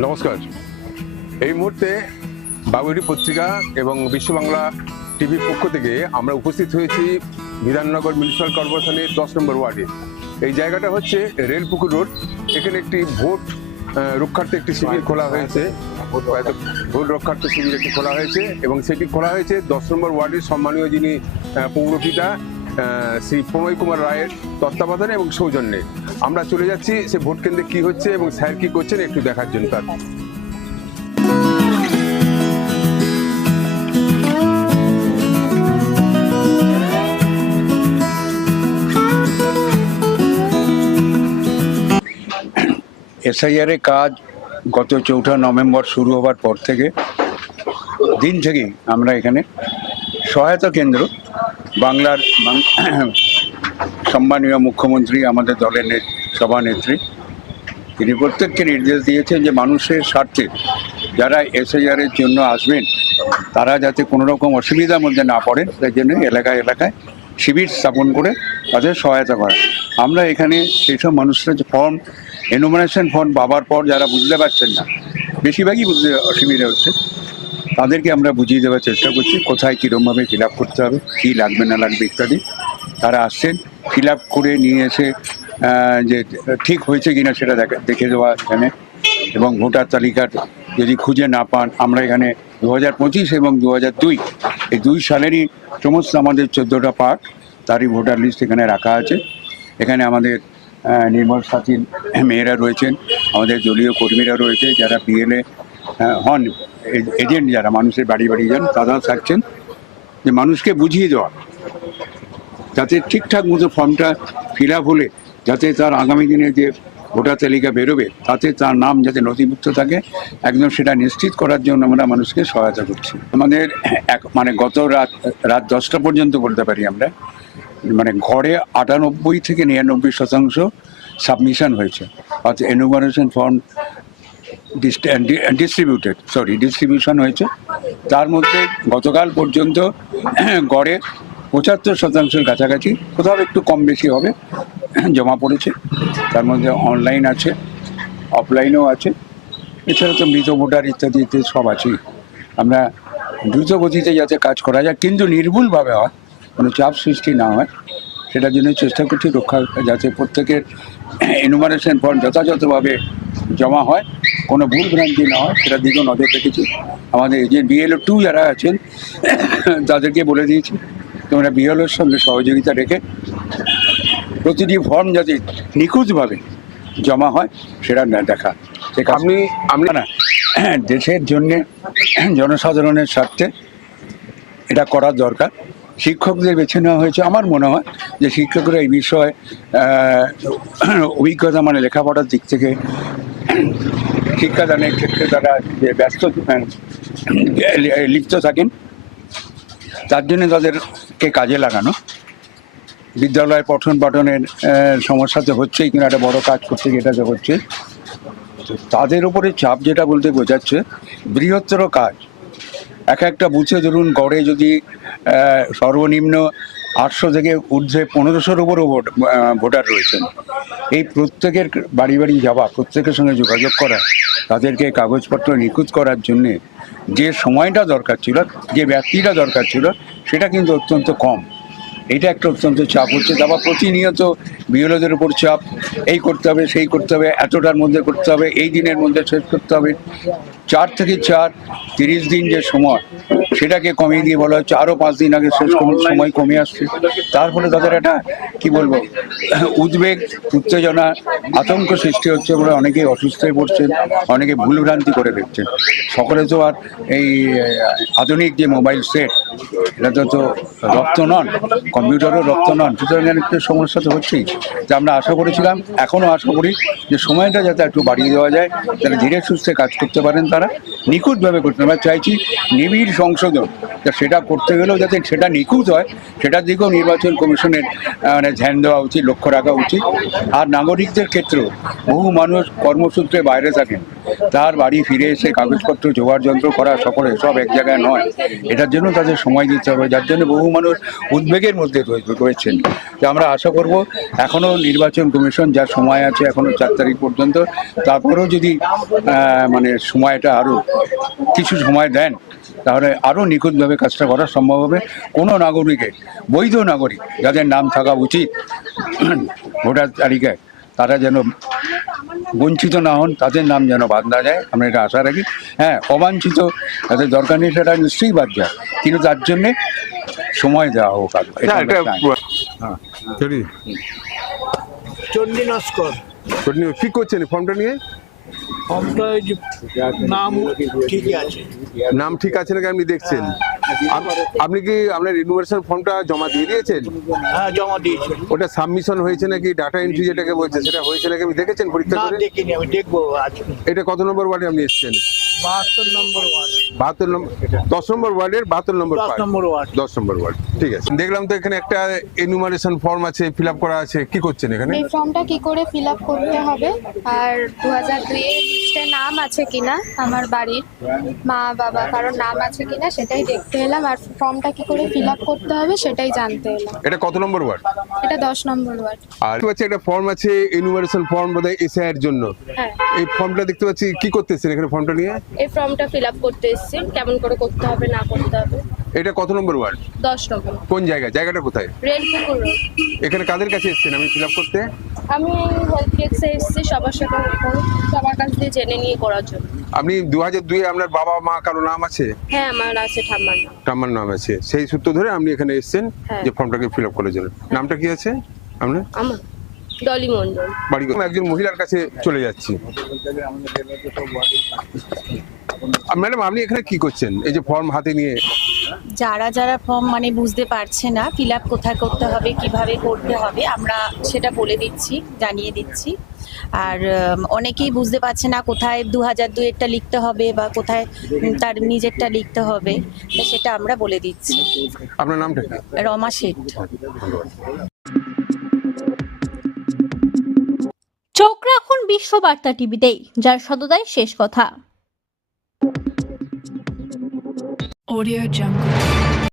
নমস্কার। এই মুহূর্তে বাবুরি পত্রিকা এবং বিশ্ব বাংলা টিভির পক্ষ থেকে আমরা উপস্থিত হয়েছি বিধাননগর মিউনিসিপ্যাল কর্পোরেশনের 10 নম্বর ওয়ার্ডে। এই জায়গাটা হচ্ছে রেলপুকুর রোড। এখানে একটি ভোট রক্ষার্থে একটি শিবির খোলা হয়েছে, ভোট রক্ষার্থে শিবির একটি খোলা হয়েছে এবং সেটি খোলা হয়েছে 10 নম্বর ওয়ার্ডের সম্মানীয় যিনি পৌরপিতা শ্রী প্রণয় কুমার রায়ের তত্ত্বাবধানে এবং সৌজন্যে। আমরা চলে যাচ্ছি সে ভোট কেন্দ্রে কি হচ্ছে এবং স্যার কি করছেন একটু দেখার জন্য। তার এসআইআর এর কাজ গত 4 নভেম্বর শুরু হওয়ার পর থেকে দিন থেকেই আমরা এখানে সহায়তা কেন্দ্র বাংলার সম্মানীয় মুখ্যমন্ত্রী আমাদের দলের সভানেত্রী তিনি প্রত্যেককে নির্দেশ দিয়েছেন যে মানুষের স্বার্থে যারা এসআইআর এর জন্য আসবেন তারা যাতে কোনো রকম অসুবিধার মধ্যে না পড়েন তাই জন্য এলাকায় এলাকায় শিবির স্থাপন করে তাদের সহায়তা করা। আমরা এখানে সেই সব মানুষরা যে ফর্ম এনুমারেশন ফর্ম পাওয়ার পর যারা বুঝতে পারছেন না, বেশিরভাগই বুঝতে অসুবিধা হচ্ছে, তাদেরকে আমরা বুঝিয়ে দেওয়ার চেষ্টা করছি কোথায় কীরকমভাবে ফিল আপ করতে হবে, কী লাগবে না লাগবে ইত্যাদি। তারা আসছেন, ফিল আপ করে নিয়ে এসে যে ঠিক হয়েছে কিনা সেটা দেখে দেওয়া এখানে, এবং ভোটার তালিকার যদি খুঁজে না পান আমরা এখানে 2025 এবং 2002 এই 2 সালেরই সমস্ত আমাদের 14টা পার্ট তারই ভোটার লিস্ট এখানে রাখা আছে। এখানে আমাদের নির্মল সাথী মেয়েরা রয়েছেন, আমাদের দলীয় কর্মীরা রয়েছে, যারা বিএলএ হন, এজেন্ট যারা মানুষের বাড়ি বাড়ি যান তারাও থাকছেন, যে মানুষকে বুঝিয়ে দেওয়া যাতে ঠিকঠাক মতো ফর্মটা ফিল আপ হলে যাতে তার আগামী দিনে যে ভোটার তালিকা বেরোবে তাতে তার নাম যাতে নথিভুক্ত থাকে একদম সেটা নিশ্চিত করার জন্য আমরা মানুষকে সহায়তা করছি। আমাদের গত রাত 10টা পর্যন্ত বলতে পারি আমরা, ঘরে 98 থেকে 99% সাবমিশন হয়েছে, অর্থাৎ এনুমারেশন ফর্ম ডিস্ট্রিবিউশন হয়েছে। তার মধ্যে গতকাল পর্যন্ত গড়ে 75% কাছাকাছি, কোথাও একটু কম বেশি হবে, জমা পড়েছে। তার মধ্যে অনলাইন আছে, অফলাইনও আছে, এছাড়া তো মৃত ভোটার ইত্যাদি ইত্যাদি সব আছেই। আমরা দ্রুত গতিতে যাতে কাজ করা যায় কিন্তু নির্ভুলভাবে হয়, কোনো চাপ সৃষ্টি না হয় সেটার জন্য চেষ্টা করছি রক্ষা, যাতে প্রত্যেকের এনুমারেশন ফর্ম যথাযথভাবে জমা হয়, কোনো ভুল ভ্রান্তি না হয় সেটার দিকেও নজর রেখেছি। আমাদের যে বিএলও 2 যারা আছেন তাদেরকে বলে দিয়েছি তোমরা বিএলওর সঙ্গে সহযোগিতা রেখে প্রতিটি ফর্ম যাতে নিখুঁতভাবে জমা হয় সেটা দেখা। আপনি না দেশের জন্যে জনসাধারণের স্বার্থে এটা করার দরকার। শিক্ষকদের বেছে নেওয়া হয়েছে, আমার মনে হয় যে শিক্ষকরা এই বিষয়ে অভিজ্ঞতা লেখাপড়ার দিক থেকে শিক্ষাদানের ক্ষেত্রে তারা যে ব্যস্ত লিপ্ত থাকেন, তার জন্য তাদেরকে কাজে লাগানো। বিদ্যালয়ে পঠন পাঠনের সমস্যা তো হচ্ছেই, কিন্তু একটা বড় কাজ করতে গিয়ে এটা তো হচ্ছে, তাদের উপরে চাপ যেটা বলতে বোঝাচ্ছে বৃহত্তর কাজ। একটা বুথে ধরুন গড়ে যদি সর্বনিম্ন 800 থেকে ঊর্ধ্বে 1500-র উপরও ভোটার রয়েছেন, এই প্রত্যেকের বাড়ি বাড়ি যাওয়া, প্রত্যেকের সঙ্গে যোগাযোগ করা, তাদেরকে কাগজপত্র নিখুঁত করার জন্যে যে সময়টা দরকার ছিল, যে ব্যক্তিটা দরকার ছিল, সেটা কিন্তু অত্যন্ত কম। এটা একটা অত্যন্ত চাপ হচ্ছে। তারপর প্রতিনিয়ত বিএলওদের উপর চাপ, এই করতে হবে, সেই করতে হবে, এতটার মধ্যে করতে হবে, এই দিনের মধ্যে শেষ করতে হবে। 4 থেকে 4 30 দিন যে সময়, সেটাকে কমিয়ে দিয়ে বলা হচ্ছে আরও 5 দিন আগে শেষ করার সময় কমে আসছে। তার ফলে তাদের একটা কী বলবো উদ্বেগ, উত্তেজনা, আতঙ্ক সৃষ্টি হচ্ছে বলে অনেকেই অসুস্থ হয়ে পড়ছেন, অনেকে ভুলভ্রান্তি করে দেখছেন। সকলে তো আর এই আধুনিক যে মোবাইল সেট এটা তো রপ্ত নন, কম্পিউটারও রপ্ত নন, সুতরাং একটু সমস্যা তো হচ্ছেই। যা আমরা আশা করেছিলাম, এখনও আশা করি যে সময়টা যাতে একটু বাড়িয়ে দেওয়া যায়, যাতে ধীরে সুস্থে কাজ করতে পারেন, তারা নিখুঁতভাবে করতে। আমরা চাইছি নিবিড় সংশোধন, তা সেটা করতে গেলেও যাতে সেটা নিখুঁত হয় সেটার দিকেও নির্বাচন কমিশনের মানে ধ্যান দেওয়া উচিত, লক্ষ্য রাখা উচিত। আর নাগরিকদের ক্ষেত্রেও বহু মানুষ কর্মসূত্রে বাইরে থাকেন, তার বাড়ি ফিরে এসে কাগজপত্র জোগাড় যন্ত্র করা সকলে সব এক জায়গায় নয়, এটার জন্য তাদের সময় দিতে হবে, যার জন্য বহু মানুষ উদ্বেগের মধ্যে রয়েছেন। তো আমরা আশা করব এখনও নির্বাচন কমিশন যা সময় আছে এখনও 4 তারিখ পর্যন্ত, তারপরেও যদি মানে সময়টা আরও কিছু সময় দেন তাহলে আরও নিখুঁতভাবে কাজটা করা সম্ভব হবে। কোনো নাগরিকের, বৈধ নাগরিক যাদের নাম থাকা উচিত ভোটার তালিকায়, তারা যেন বঞ্চিত না হন, তাদের নাম যেন বাদ না যায়, আমরা এটা আশা রাখি। হ্যাঁ, অবাঞ্ছিত তাদের দরকার নেই সেটা নিশ্চয়ই বাদ যায়, কিন্তু তার জন্যে সময় দেওয়া হোক। এটা আমরা চাই। হ্যাঁ, চণ্ডী নস্কর। কি করছেন ফর্মটা নিয়ে? ফর্মটা ওই যে নাম ঠিকই আছে। নাম ঠিক আছে নাকি আপনি দেখছেন? আপনি কি আপনার ইনফরমেশন ফর্মটা জমা দিয়ে দিয়েছেন? হ্যাঁ, জমা দিয়েছি। ওটা সাবমিশন হয়েছে নাকি, ডাটা এন্ট্রি যেটাকে বলছে সেটা হয়েছে নাকি আপনি দেখেছেন পরীক্ষা না, করে? দেখিনি, আমি দেখবো আজকে। এটা কত নম্বর ওয়ার্ডে আপনি এসেছেন? 72 নম্বর ওয়ার্ড। 72 নম্বর, 10 নম্বর ওয়ার্ডের 72 নম্বর 10 নম্বর ওয়ার্ড। 10 নম্বর ওয়ার্ড, ঠিক আছে। দেখলাম তো এখানে একটা এনুমারেশন ফর্ম আছে, ফিল আপ করা আছে, কি করছেন এখানে? এই ফর্মটা কি করে ফিল আপ করতে হবে আর 2002 এর লিস্টে নাম আছে কিনা আমার বাড়ির মা বাবা কারোর নাম আছে কিনা সেটাই দেখতে এলাম, আর ফর্মটা কি করে ফিল আপ করতে হবে সেটাই জানতে এলাম। এটা কত নম্বর ওয়ার্ড? এটা 10 নম্বর ওয়ার্ড। আর দেখতে পাচ্ছি একটা ফর্ম আছে এনুমারেশন ফর্ম, বোধহয় এসআই এর জন্য। হ্যাঁ, এই ফর্মটা দেখতে পাচ্ছি, কি করতেছেন এখানে ফর্মটা নিয়ে? এই ফর্মটা ফিল আপ করতে এসেছি, কেমন করে করতে হবে না করতে হবে। এটা কত নম্বর ওয়ার্ড? 10 নম্বর। কোন জায়গা, জায়গাটা কোথায়? রেলপুকুর রোড। এখানে কাদের কাছে এসেছেন আমি ফিল আপ করতে? আমি হেল্প ডেস্কে এসেছি সবার কাছ দিয়ে জেনে নিয়ে করার জন্য। আপনি 2002 এ আপনার বাবা মা কারো নাম আছে? হ্যাঁ, আমার আছে ঠাম্মার নাম। ঠাম্মার নাম আছে, সেই সূত্র ধরে আপনি এখানে এসেছেন হ্যাঁ। যে ফর্মটাকে ফিল আপ করার জন্য। নামটা কি আছে আপনার? আমার ডলি মন্ডল। বাড়ি একজন মহিলার কাছে চলে যাচ্ছি। ম্যাডাম, আপনি এখানে কি করছেন এই যে ফর্ম হাতে নিয়ে? যারা যারা ফর্ম মানে বুঝতে পারছে না ফিল আপ কোথায় করতে হবে কিভাবে করতে হবে আমরা সেটা বলে দিচ্ছি, জানিয়ে দিচ্ছি। আর অনেকেই বুঝতে পারছে না কোথায় 2002 এরটা লিখতে হবে বা কোথায় তার নিজেরটা লিখতে হবে, তো সেটা আমরা বলে দিচ্ছি। আপনার নামটা কি? রমা শেঠ। চোখ রাখুন বিশ্ববার্তা টিভিতেই, যার সততাই শেষ কথা। Audio Jungle.